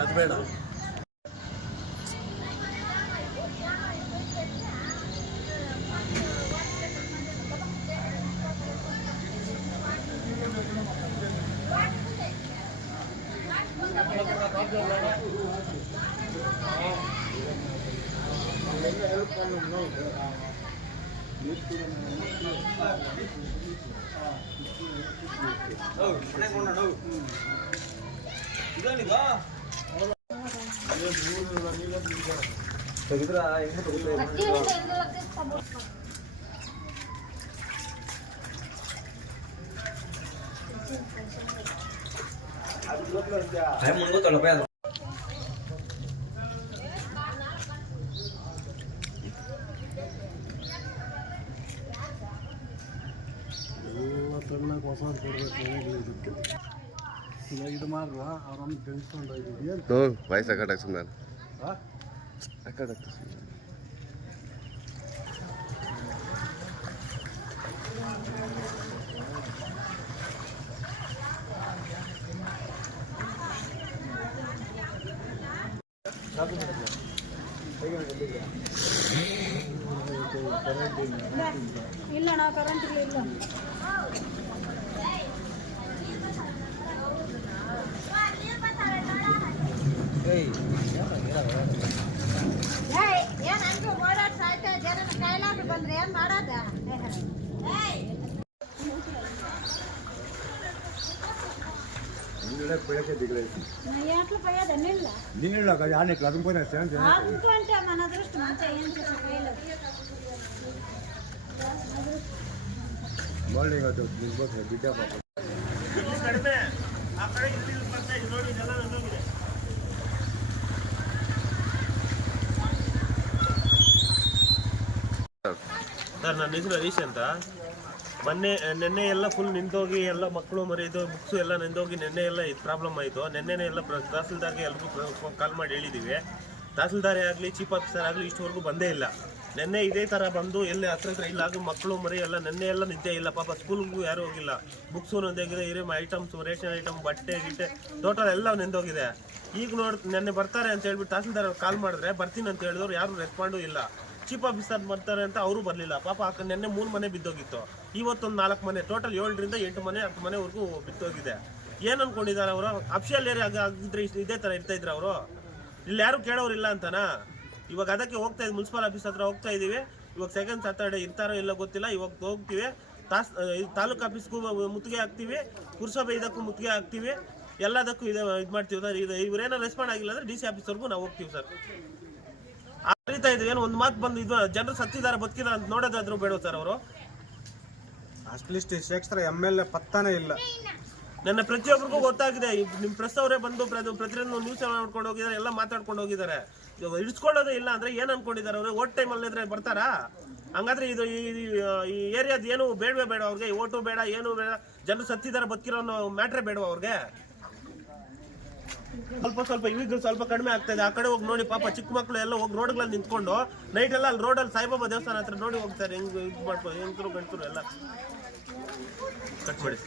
ಅದು ಬೇಡ. ಹೊಸ ಕೊಡ್ಬೇಕು ಇದಕ್ಕೆ ಇದು ಮಾಡ್ರ ಅವ್ರೊಂದು ಬೆಳೆಸ್ಕೊಂಡು ವಯಸ್ಸು ಅಕಟಾಗ ಸುಮ್ಮನೆ ಅಕಟಾಗ್ತದೆ ಇಲ್ಲ ನಾವು ಕರೆಂಟ್ ಇಲ್ಲ ಬಂದ್ರೆ ಏನ್ ಮಾಡೋದ మన అదృష్టం అంతే ఏం చేసే బిడ్డ ಸರ್ ನನ್ನ ಹೆಸರು ಹರೀಶ್ ಅಂತ. ನೆನ್ನೆ ಎಲ್ಲ ಫುಲ್ ನಿಂತೋಗಿ ಎಲ್ಲ ಮಕ್ಕಳು ಮರಿದು ಬುಕ್ಸು ಎಲ್ಲ ನಿಂತೋಗಿ ನೆನ್ನೆ ಎಲ್ಲ ಇದು ಪ್ರಾಬ್ಲಮ್ ಆಯಿತು. ನೆನ್ನೆನೇ ಎಲ್ಲ ತಹಸೀಲ್ದಾರ್ಗೆ ಎಲ್ರಿಗೂ ಕಾಲ್ ಮಾಡಿ ಹೇಳಿದ್ದೀವಿ. ತಹಸೀಲ್ದಾರೇ ಆಗಲಿ ಚೀಫ್ ಆಫೀಸರ್ ಆಗಲಿ ಇಷ್ಟವರೆಗೂ ಬಂದೇ ಇಲ್ಲ. ನೆನ್ನೆ ಇದೇ ಥರ ಬಂದು ಎಲ್ಲಿ ಹತ್ರ ಇಲ್ಲ ಆಗ ಮಕ್ಕಳು ಮರಿ ಎಲ್ಲ ನೆನ್ನೆ ಎಲ್ಲ ನಿದ್ದೆ ಇಲ್ಲ ಪಾಪ. ಸ್ಕೂಲ್ಗೂ ಯಾರೂ ಹೋಗಿಲ್ಲ. ಬುಕ್ಸು ನೆಂದೋಗಿದೆ, ಹಿರಿಯ ಐಟಮ್ಸು ರೇಷನ್ ಐಟಮ್ ಬಟ್ಟೆ ಗಿಟ್ಟೆ ಟೋಟಲ್ ಎಲ್ಲ ನೆಂದೋಗಿದೆ. ಈಗ ನೆನ್ನೆ ಬರ್ತಾರೆ ಅಂತ ಹೇಳ್ಬಿಟ್ಟು ತಹಸೀಲ್ದಾರ್ ಕಾಲ್ ಮಾಡಿದ್ರೆ ಬರ್ತೀನಿ ಅಂತ ಹೇಳಿದವ್ರು ಯಾರು ರೆಸ್ಪಾಂಡು ಇಲ್ಲ. ಚೀಫ್ ಆಫೀಸರ್ ಬರ್ತಾರೆ ಅಂತ ಅವರು ಬರಲಿಲ್ಲ ಪಾಪ. ನೆನ್ನೆ 3 ಮನೆ ಬಿದ್ದೋಗಿತ್ತು, ಇವತ್ತೊಂದು 4 ಮನೆ, ಟೋಟಲ್ 7ರಿಂದ 8 ಮನೆ 10 ಮನೆವರೆಗೂ ಬಿದ್ದೋಗಿದೆ. ಏನು ಅನ್ಕೊಂಡಿದ್ದಾರೆ ಅವರು? ಅಫಿಷಿಯಲ್ ಏರಿಯಾ ಆಗಿದ್ರೆ ಇದೇ ಥರ ಇರ್ತಾಯಿದ್ರು ಅವರು? ಇಲ್ಲಿ ಯಾರು ಕೇಳೋರಿಲ್ಲ ಅಂತನಾ? ಇವಾಗ ಅದಕ್ಕೆ ಹೋಗ್ತಾ ಇದ್ದೀವಿ, ಮುನ್ಸಿಪಲ್ ಆಫೀಸ್ ಹತ್ರ ಹೋಗ್ತಾ ಇದ್ದೀವಿ. ಇವಾಗ ಸೆಕೆಂಡ್ ಸ್ಯಾಟರ್ಡೆ ಇರ್ತಾರೋ ಇಲ್ಲ ಗೊತ್ತಿಲ್ಲ. ಇವಾಗ ಹೋಗ್ತೀವಿ, ತಾಲೂಕು ಆಫೀಸ್ಗೂ ಮುತ್ತಿಗೆ ಹಾಕ್ತೀವಿ, ಪುರಸಭೆ ಇದಕ್ಕೂ ಮುತ್ತಿಗೆ ಹಾಕ್ತೀವಿ, ಎಲ್ಲದಕ್ಕೂ ಇದು ಮಾಡ್ತೀವಿ ಸರ್. ಇವ್ರೇನೋ ರೆಸ್ಪಾಂಡ್ ಆಗಿಲ್ಲ ಅಂದರೆ DC ಆಫೀಸ್ವರೆಗೂ ನಾವು ಹೋಗ್ತೀವಿ ಸರ್. ಅರಿತಾ ಇದ್ವಿ. ಏನು ಒಂದು ಮಾತು ಬಂದು ಇದು ಜನರು ಸತ್ತಿದ್ದಾರೆ ಬದುಕಿದ್ದಾರೆ ಅಂತ ನೋಡೋದಾದ್ರು ಬೇಡ ಸರ್ ಅವರು? ಅಟ್ಲೀಸ್ಟ್ ಶೇಖರ್ MLA ಪತ್ತಾನೇ ಇಲ್ಲ. ನನ್ನ ಪ್ರತಿಯೊಬ್ಬರಿಗೂ ಗೊತ್ತಾಗಿದೆ. ನಿಮ್ಮ ಪ್ರೆಸ್ ಅವರೇ ಬಂದು ಪ್ರತಿಯೊಂದು ನ್ಯೂಸ್ ಮಾಡ್ಕೊಂಡು ಹೋಗಿದ್ದಾರೆ, ಎಲ್ಲ ಮಾತಾಡ್ಕೊಂಡು ಹೋಗಿದ್ದಾರೆ. ಇಡಿಸ್ಕೊಳ್ಳೋದೇ ಇಲ್ಲ ಅಂದ್ರೆ ಏನು ಅನ್ಕೊಂಡಿದ್ದಾರೆ ಅವರು? ಓಟ್ ಟೈಮಲ್ಲಿ ಇದ್ರೆ ಬರ್ತಾರಾ? ಹಂಗಾದ್ರೆ ಇದು ಈ ಏರಿಯಾದ ಏನು ಬೇಡವೇ ಬೇಡ ಅವ್ರಿಗೆ? ಓಟು ಬೇಡ, ಏನು ಬೇಡ, ಜನರು ಸತ್ತಿದ್ದಾರೆ ಬದುಕಿರೋ ಅನ್ನೋ ಮ್ಯಾಟ್ರೇ ಬೇಡವ ಅವ್ರಿಗೆ? ಸ್ವಲ್ಪ ಇವಿಗೂ ಸ್ವಲ್ಪ ಕಡಿಮೆ ಆಗ್ತಾ ಇದೆ. ಆ ಕಡೆ ಹೋಗಿ ನೋಡಿ ಪಾಪ, ಚಿಕ್ಕ ಮಕ್ಕಳು ಎಲ್ಲ ಹೋಗಿ ರೋಡ್ಗಳಲ್ಲಿ ನಿಂತ್ಕೊಂಡು ನೈಟ್ ಎಲ್ಲ ಅಲ್ಲಿ ರೋಡಲ್ಲಿ ಸಾಯಿಬಾಬಾ ದೇವಸ್ಥಾನ ಹತ್ರ ನೋಡಿ ಹೋಗ್ತಾರೆ. ಹೆಂಗ್ ಇದು ಮಾಡ್ಕೊಂಡು ಹೆಂಗರು ಗಂಟರು ಎಲ್ಲ ಕಟ್ ಮಾಡಿ.